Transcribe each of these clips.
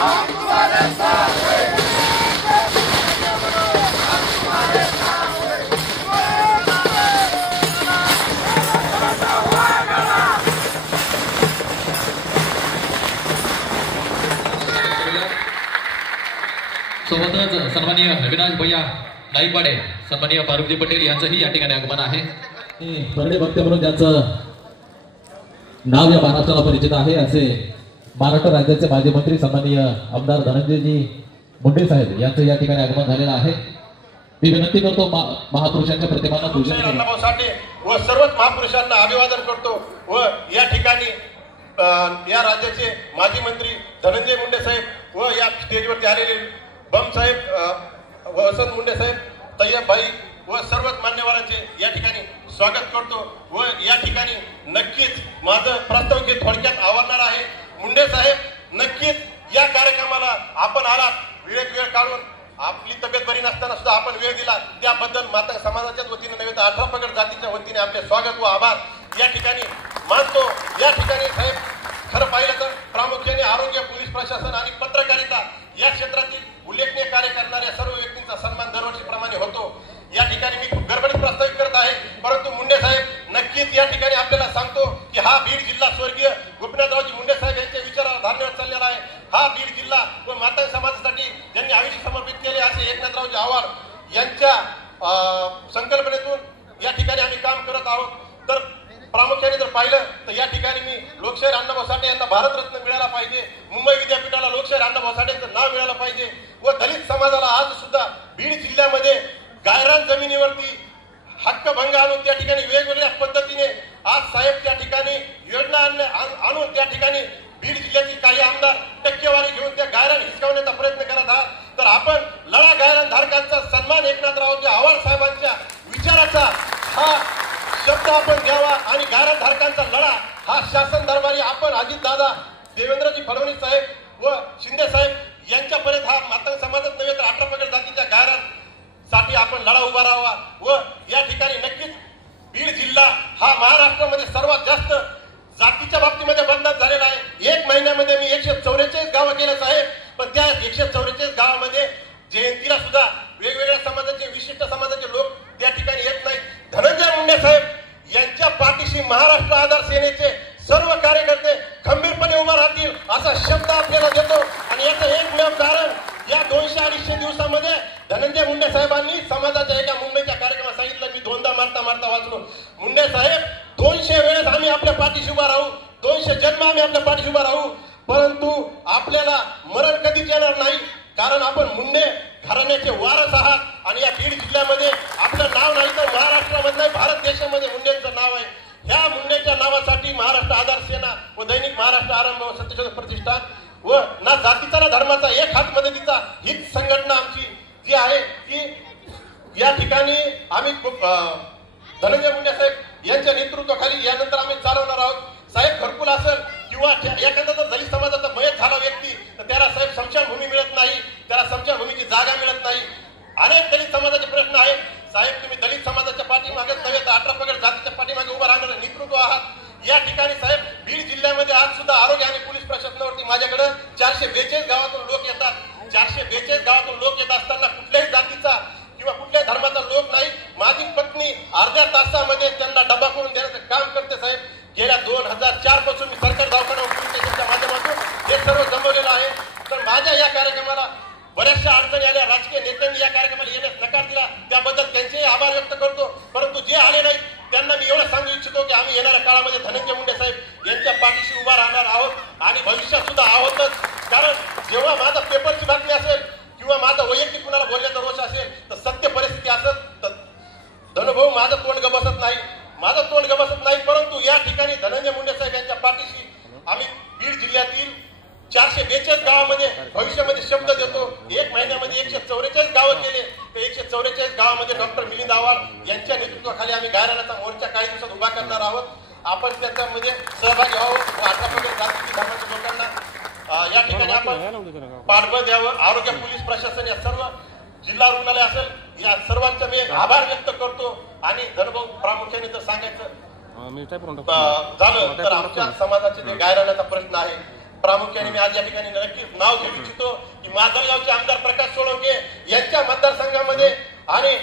सोबतच सन्माननीय अविनाश भैया नाईकवाडे, सन्माननीय फारुखजी पटेल यांचंही या ठिकाणी आगमन आहे. परडे भक्त म्हणून ज्यांचं नाव या महाराष्ट्राला परिचित आहे असे महाराष्ट्र राज्याचे माजी मंत्री सन्माननीय आमदार धनंजयजी मुंडे साहेब यांचं या ठिकाणी आगमन झालेलं आहे. मी विनंती करतो महापुरुषांच्या प्रतिमांना पूजन करण्यासाठी व सर्वच महापुरुषांना अभिवादन करतो व या ठिकाणी या राज्याचे माजी मंत्री धनंजय मुंडे साहेब व या स्टेजवरती आलेले बम साहेब वसंत मुंडे साहेब, तय्यब भाई व सर्वच मान्यवरांचे या ठिकाणी स्वागत करतो व या ठिकाणी नक्कीच माझं प्रास्ताविक थोडक्यात आवडणार आहे. मुंडे साहेब नक्कीच या कार्यक्रमाला आपण आलात, वेळ काढून आपली तब्येत बरी नसताना सुद्धा आपण वेळ दिला त्याबद्दल माता समाजाच्याच वतीने नव्हे तर 18 पगड जातीच्या वतीने आपले स्वागत व आभार या ठिकाणी मानतो. या ठिकाणी साहेब खरं पाहिलं तर प्रामुख्याने आरोग्य, पोलीस प्रशासन आणि पत्रकारिता या क्षेत्रातील उल्लेखनीय कार्य करणाऱ्या सर्व व्यक्तींचा सन्मान दरवर्षीप्रमाणे होतो. या ठिकाणी मी खूप गडबडीत प्रस्तावित करत आहे, परंतु मुंडे साहेब नक्कीच या ठिकाणी आपल्याला सांगतो की हा बीड जिल्हा स्वर्गीय गोपीनाथरावजी मुंडे साहेब यांच्या विचारधारणेवर चाललेला आहे. हा बीड जिल्हा व माता समाजासाठी ज्यांनी आयुष्य समर्पित केले असे एकनाथरावजी आव्हाड यांच्या संकल्पनेतून या ठिकाणी आम्ही काम करत आहोत. तर प्रामुख्याने जर पाहिलं तर या ठिकाणी मी लोकशाहीर अण्णाभाऊ साठे यांना भारतरत्न मिळाला पाहिजे, मुंबई विद्यापीठाला लोकशाहीर अण्णाभाऊ साठे यांचं नाव मिळालं पाहिजे व दलित समाजाला आज सुद्धा बीड जिल्ह्यामध्ये गायरान जमिनीवरती हक्कभंग आणून त्या ठिकाणी वेगवेगळ्या पद्धतीने आज साहेब त्या ठिकाणी योजना आणून त्या ठिकाणी बीड जिल्ह्यातील काही आमदार टक्केवारी घेऊन त्या गायरान हिसकावण्याचा प्रयत्न करत आहात. तर आपण लढा गायरान धारकांचा सन्मान एकनाथरावजी आव्हाड साहेबांच्या विचाराचा हा शब्द आपण घ्यावा आणि गायरान धारकांचा लढा हा शासन दरबारी आपण अजितदादा, देवेंद्रजी फडणवीस साहेब व शिंदे साहेब यांच्यापर्यंत हा मातंग समाजच नव्हे तर 18 पगड जातीच्या गायरान साठी आपण लढा उभा राहावा व या ठिकाणी नक्कीच बीड जिल्हा हा महाराष्ट्रामध्ये सर्वात जास्त जातीच्या बाबतीमध्ये बदनाम झालेला आहे. 1 महिन्यामध्ये मी 144 गावं केलं साहेब, पण त्या 144 गावामध्ये जयंतीला सुद्धा वेगवेगळ्या समाजाचे, विशिष्ट समाजाचे लोक त्या ठिकाणी येत नाहीत. धनंजय मुंडे साहेब यांच्या पाठीशी महाराष्ट्र आधार सेनेचे सर्व कार्यकर्ते खंबीरपणे उभा राहतील असा शब्द आपल्याला देतो. आणि याचं एकमेव कारण या 200-250 दिवसामध्ये धनंजय मुंडे साहेबांनी समाजाच्या एका मुंबईच्या कार्यक्रमात सांगितलं, मी 2दा मारता वाचलो, मुंडे साहेब 200 वेळेस आम्ही आपल्या पाठीशी उभा राहू, 200 जन्म आम्ही आपल्या पाठीशी उभा राहू, परंतु आपल्याला मरण कधीच येणार नाही, कारण आपण मुंडे घराण्याचे वारस आहात आणि या बीड जिल्ह्यामध्ये आपलं नाव नाही तर महाराष्ट्रामधलं भारत देशामध्ये मुंडेंचं नाव आहे. ह्या मुंडेच्या नावासाठी महाराष्ट्र आधार सेना व दैनिक महाराष्ट्र आरंभ व सत्यशोधक प्रतिष्ठान व ना जातीचा ना धर्माचा एक हात मदतीचा हीच संघटना आमची जी आहे की या ठिकाणी आम्ही धनंजय मुंडे साहेब यांच्या नेतृत्वाखाली यानंतर आम्ही चालवणार आहोत. साहेब घरकुल असेल किंवा एखादा जर दलित समाजाचा मयत झाला व्यक्ती तर त्याला साहेब स्मशानभूमी मिळत नाही, त्याला स्मशानभूमीची जागा मिळत नाही. अनेक दलित समाजाचे प्रश्न आहेत साहेब. तुम्ही दलित समाजाच्या पाठीमागेच नव्हे तर 18 पगड जातीच्या पाठीमागे उभं राहणारे नेतृत्व आहात. या ठिकाणी साहेब बीड जिल्ह्यामध्ये आज सुद्धा आरोग्य आणि पोलीस प्रशासनावरती माझ्याकडे 442 गावातून लोक येतात. 442 गावातून लोक येत असताना कुठल्याही जातीचा किंवा कुठल्याही धर्माचा लोक नाही. माझी पत्नी अर्ध्या तासामध्ये त्यांना डबा करून देण्याचं काम करते साहेब. गेल्या 2004 पासून मी सरकारी दवाखाना पोलीस स्टेशनच्या माध्यमातून हे सर्व जमवलेलं आहे. तर माझ्या या कार्यक्रमाला बऱ्याचशा अडचणी आल्या, राजकीय नेत्यांनी या कार्यक्रमाला येण्यास नकार दिला, त्याबद्दल त्यांचेही आभार व्यक्त करतो. परंतु जे आले नाहीत त्यांना मी एवढं सांगू इच्छितो की आम्ही येणाऱ्या काळामध्ये धनंजय मुंडे साहेब यांच्या पाठीशी उभा राहणार आहोत आणि भविष्यात सुद्धा आहोतच. कारण जेव्हा माझा पेपरची बातमी असेल किंवा माझा वैयक्तिक कुणाला बोलण्याचा रोष असेल तर सत्य परिस्थिती असेल तर धनभाऊ माझं तोंड गबसत नाही, परंतु या ठिकाणी धनंजय मुंडे साहेब यांच्या पाठीशी आम्ही बीड जिल्ह्यातील 442 गावामध्ये भविष्यामध्ये शब्द देतो. 1 महिन्यामध्ये 144 गावं केले तर 144 गावामध्ये डॉक्टर मिलिंद आव्हाड यांच्या नेतृत्वाखाली आम्ही गायरानाचा मोर्चा काही दिवसात उभा करणार आहोत. आपण त्याच्यामध्ये सहभागी व्हावं व 18 पगड जाती धर्माच्या लोकांना या ठिकाणी आपण पाठबळ द्यावं. आरोग्य, पोलीस प्रशासन या सर्व जिल्हा रुग्णालय असेल या सर्वांचा मी आभार व्यक्त करतो. आणि धनभाऊ प्रामुख्याने जर सांगायचं झालं तर आमच्या समाजाचे जे गायरानाचा प्रश्न आहे प्रामुख्याने मी आज या ठिकाणी नक्की नाव घेऊ इच्छितो की माजलगावचे आमदार प्रकाश सोळंके यांच्या मतदारसंघामध्ये आणि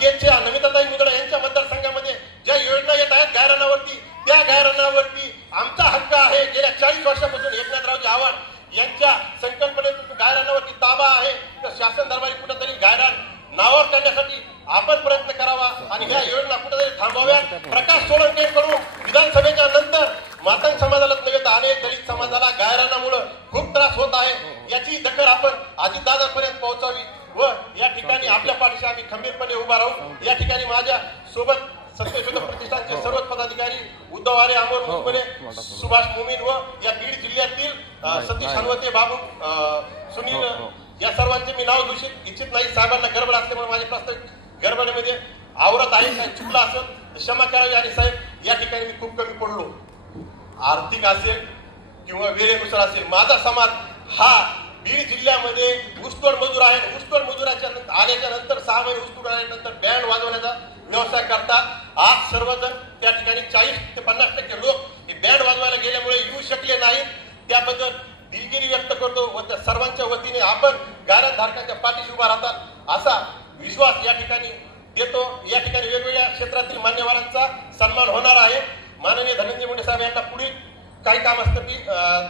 केजच्या नमिताताई मुदडा यांच्या मतदारसंघामध्ये ज्या योजना येत आहेत गायरानावरती, त्या गायरानावरती आमचा हक्क आहे. गेल्या 40 वर्षापासून एकनाथरावजी आव्हाड यांच्या संकल्पनेतून गायरानावरती ताबा आहे. तर शासन दरबारी कुठेतरी गायरान नावावर करण्यासाठी आपण प्रयत्न करावा आणि ह्या योजना कुठेतरी थांबवाव्यात. प्रकाश सोळंके कडून विधानसभेच्या नंतर मातंग समाजालाच नव्हे तर अनेक दलित समाजाला गायरानामुळे खूप त्रास होत आहे. याची दखल आपण अजितदादांपर्यंत पोहोचावी व या ठिकाणी आपल्या पाठीशी आम्ही खंबीरपणे उभा राहू. या ठिकाणी माझ्या सोबत सत्यशोध प्रतिष्ठानचे सर्व पदाधिकारी उद्धव आरे, अमोल मुसबरे, सुभाष मोमीन व या बीड जिल्ह्यातील सतीश हनवते, बाबू सुनील या सर्वांचे मी नाव घेऊ इच्छित नाही. साहेबांना गडबड असल्यामुळे माझे प्रस्ताव गडबडीमध्ये आवरत आहे. साहेब चुकला असेल तर क्षमा करावी. आणि साहेब या ठिकाणी मी खूप कमी पडलो, आर्थिक असेल किंवा वेळेनुसार असेल. माझा समाज हा बीड जिल्ह्यामध्ये ऊसतोड मजूर आहे. ऊसतोड मजुराच्या आल्याच्या नंतर 6 महिने ऊसतोड आल्यानंतर बँड वाजवण्याचा व्यवसाय करतात. आज सर्वजण त्या ठिकाणी 40 ते 50% लोक हे बँड वाजवायला गेल्यामुळे येऊ शकले नाहीत. त्याबद्दल दिलगिरी व्यक्त करतो व त्या सर्वांच्या वतीने आपण गायरानधारकांच्या पाठीशी उभा राहतात असा विश्वास या ठिकाणी देतो. या ठिकाणी वेगवेगळ्या क्षेत्रातील मान्यवरांचा सन्मान होणार आहे. माननीय धनंजय मुंडे साहेब यांना पुढील काही कामासाठी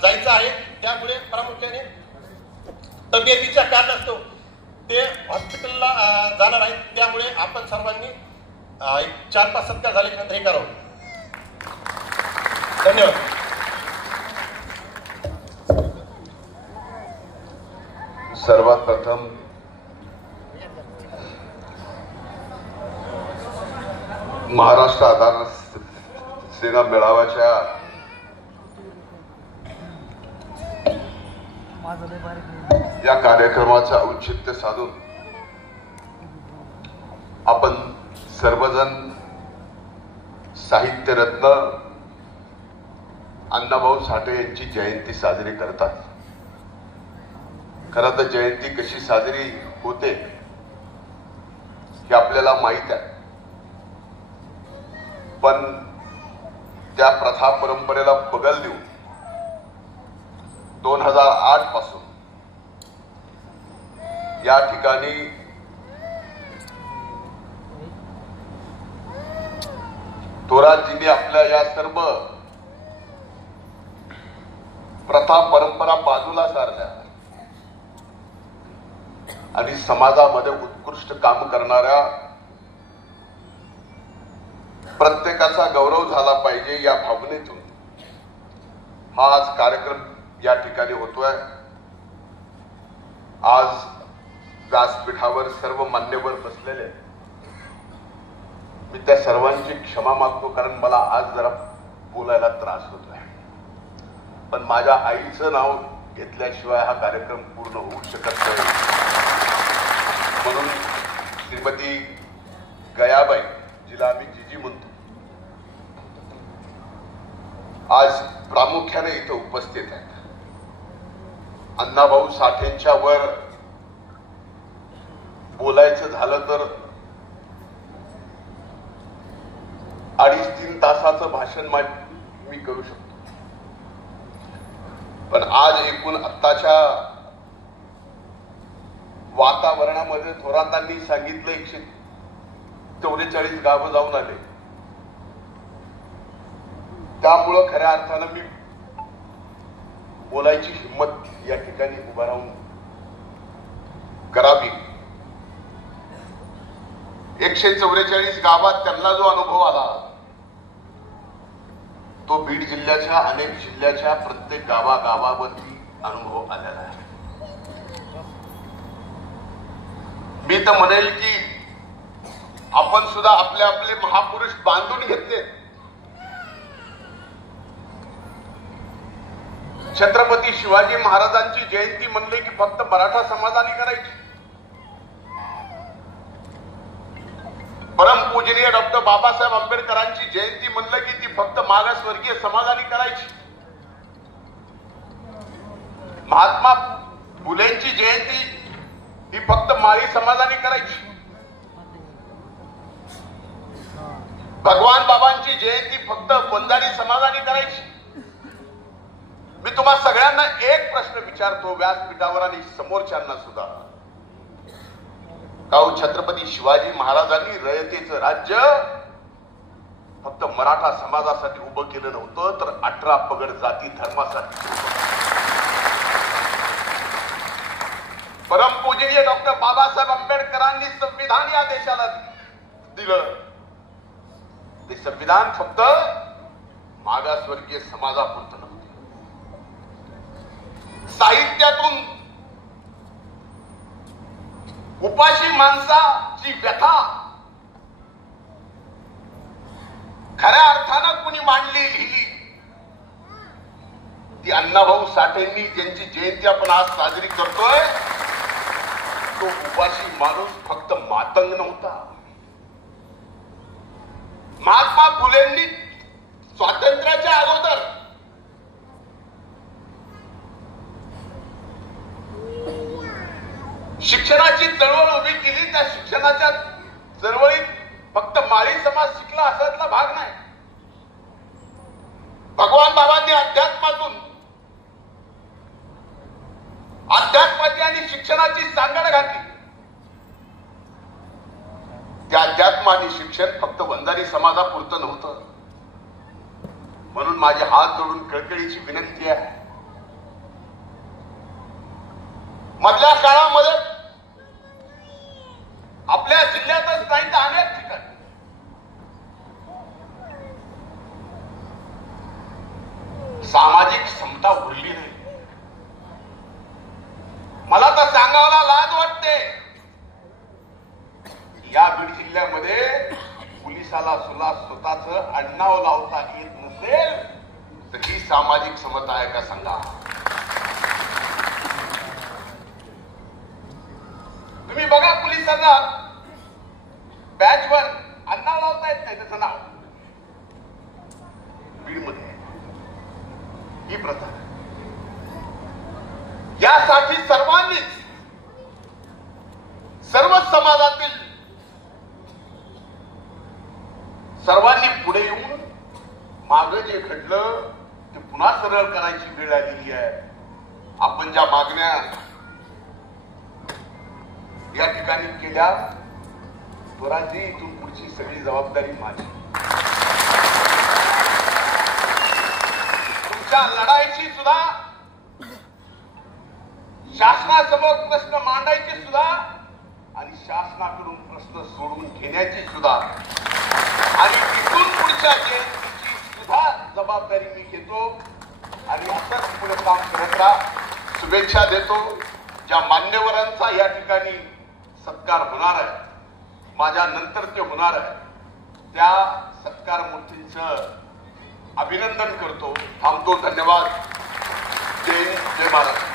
जायचं आहे. त्यामुळे प्रामुख्याने तब्येतीच्या कारणास्तव ते हॉस्पिटलला जाणार आहेत. त्यामुळे आपण सर्वांनी 4-5 सत्कार झाल्यानंतर हे करावं. धन्यवाद. सर्वात प्रथम महाराष्ट्र आधार सेना मेळाव्याच्या या कार्यक्रमाचं औचित्य साधून आपण सर्वजण साहित्यरत्न अण्णाभाऊ साठे यांची जयंती साजरी करतात. खरं तर जयंती कशी साजरी होते हे आपल्याला माहित आहे, पण त्या प्रथा परंपरेला बगल देऊन 2008 पासून या ठिकाणी थोरातजींनी आपल्या या सर्व प्रथा परंपरा बाजूला सारल्या आणि समाजामध्ये उत्कृष्ट काम करणाऱ्या प्रत्येकाचा गौरव झाला पाहिजे या भावनेतून हा आज कार्यक्रम या ठिकाणी होतोय. आज व्यासपीठावर सर्व मान्यवर बसलेले, मी त्या सर्वांची क्षमा मागतो कारण मला आज जरा बोलायला त्रास होतोय, पण माझ्या आईचं नाव घेतल्याशिवाय हा कार्यक्रम पूर्ण होऊ शकत नाही. म्हणून श्रीमती गयाबाई, जिला आम्ही जीजी म्हणतो, आज प्रामुख्याने इथे उपस्थित आहेत. अण्णाभाऊ साठेंच्या वर बोलायचं झालं तर 2.5-3 तासाचं भाषण मी करू शकतो, पण आज एकूण आत्ताच्या वातावरणामध्ये थोरातांनी सांगितलं 144 गावं जाऊन आले, त्यामुळं खऱ्या अर्थानं मी बोलायची हिंमत या ठिकाणी उभा राहून करावी. 144 गावात त्यांना जो अनुभव आला तो बीड जिल्ह्याच्या अनेक जिल्ह्याच्या प्रत्येक गावागावावरती अनुभव आलेला आहे. मी तर म्हणेल की आपण सुद्धा आपले आपले महापुरुष बांधून घेतले. छत्रपती शिवाजी महाराजांची जयंती म्हणले की फक्त मराठा समाजाने करायची, परमपूजनीय डॉक्टर बाबासाहेब आंबेडकरांची जयंती म्हणलं की ती फक्त मागासवर्गीय समाजाने करायची, महात्मा फुलेंची जयंती ही फक्त माळी समाजाने करायची, भगवान बाबांची जयंती फक्त वंजारी समाजाने करायची. मी तुम्हा सगळ्यांना एक प्रश्न विचारतो व्यासपीठावर आणि समोरच्यांना सुद्धा. काऊ छत्रपती शिवाजी महाराजांनी रयतेचं राज्य फक्त मराठा समाजासाठी उभं केलं नव्हतं, तर 18 पगड जाती धर्मासाठी. परमपूजनीय डॉक्टर बाबासाहेब आंबेडकरांनी संविधान या देशाला दिलं. ते संविधान फक्त मागासवर्गीय समाजापुरतं नव्हतं. साहित्यातून उपाशी माणसाची व्यथा खऱ्या अर्थानं कुणी मांडली लिहिली ती अण्णाभाऊ साठेंनी, ज्यांची जयंती आपण आज साजरी करतोय. तो उपाशी माणूस फक्त मातंग नव्हता. महात्मा फुलेंनी स्वातंत्र्याच्या अगोदर शिक्षणाची चळवळ उभी केली. त्या शिक्षणाच्या चळवळीत फक्त माळी समाज शिकला असातला भाग नाही. भगवान बाबांनी अध्यात्माची आणि शिक्षणाची सांगड घातली. त्या अध्यात्म आणि शिक्षण फक्त वंजारी समाजापुरतं नव्हतं. म्हणून माझे हात जोडून कळकळीची विनंती आहे, मधल्या काळामध्ये आपल्या जिल्ह्यातच नाही तर अनेक ठिकाणी सामाजिक समता उरली नाही. मला तर सांगायला लाज वाटते, या बीड जिल्ह्यामध्ये पोलिसाला सुद्धा स्वतःच आडनाव लावता येत नसेल तर ही सामाजिक समता आहे का सांगा. तुम्ही बघा, पोलिसांना बॅचवर आडनाव लावता येत नाही त्याचं नाव. बीडमध्ये ही प्रथा. यासाठी सर्वांनीच, सर्व समाजातील सर्वांनी पुढे येऊन मागं जे घडलं ते पुन्हा सरळ करायची वेळ आलेली आहे. आपण ज्या मागण्या या ठिकाणी केल्या, स्वराजी इथून पुढची सगळी जबाबदारी माझी. तुमच्या लढाईची सुद्धा, शासनासमोर प्रश्न मांडायचे सुद्धा आणि शासनाकडून प्रश्न सोडवून घेण्याची सुद्धा आणि तिथून पुढच्या जयंतीची सुद्धा जबाबदारी मी घेतो आणि असंच पुढे काम करत राहा. शुभेच्छा देतो. ज्या मान्यवरांचा या ठिकाणी सत्कार होणार आहे, माझ्या नंतर ते होणार आहे, त्या सत्कार मूर्तींचं अभिनंदन करतो. थांबतो. धन्यवाद. जय हिंद, जय महाराष्ट्र.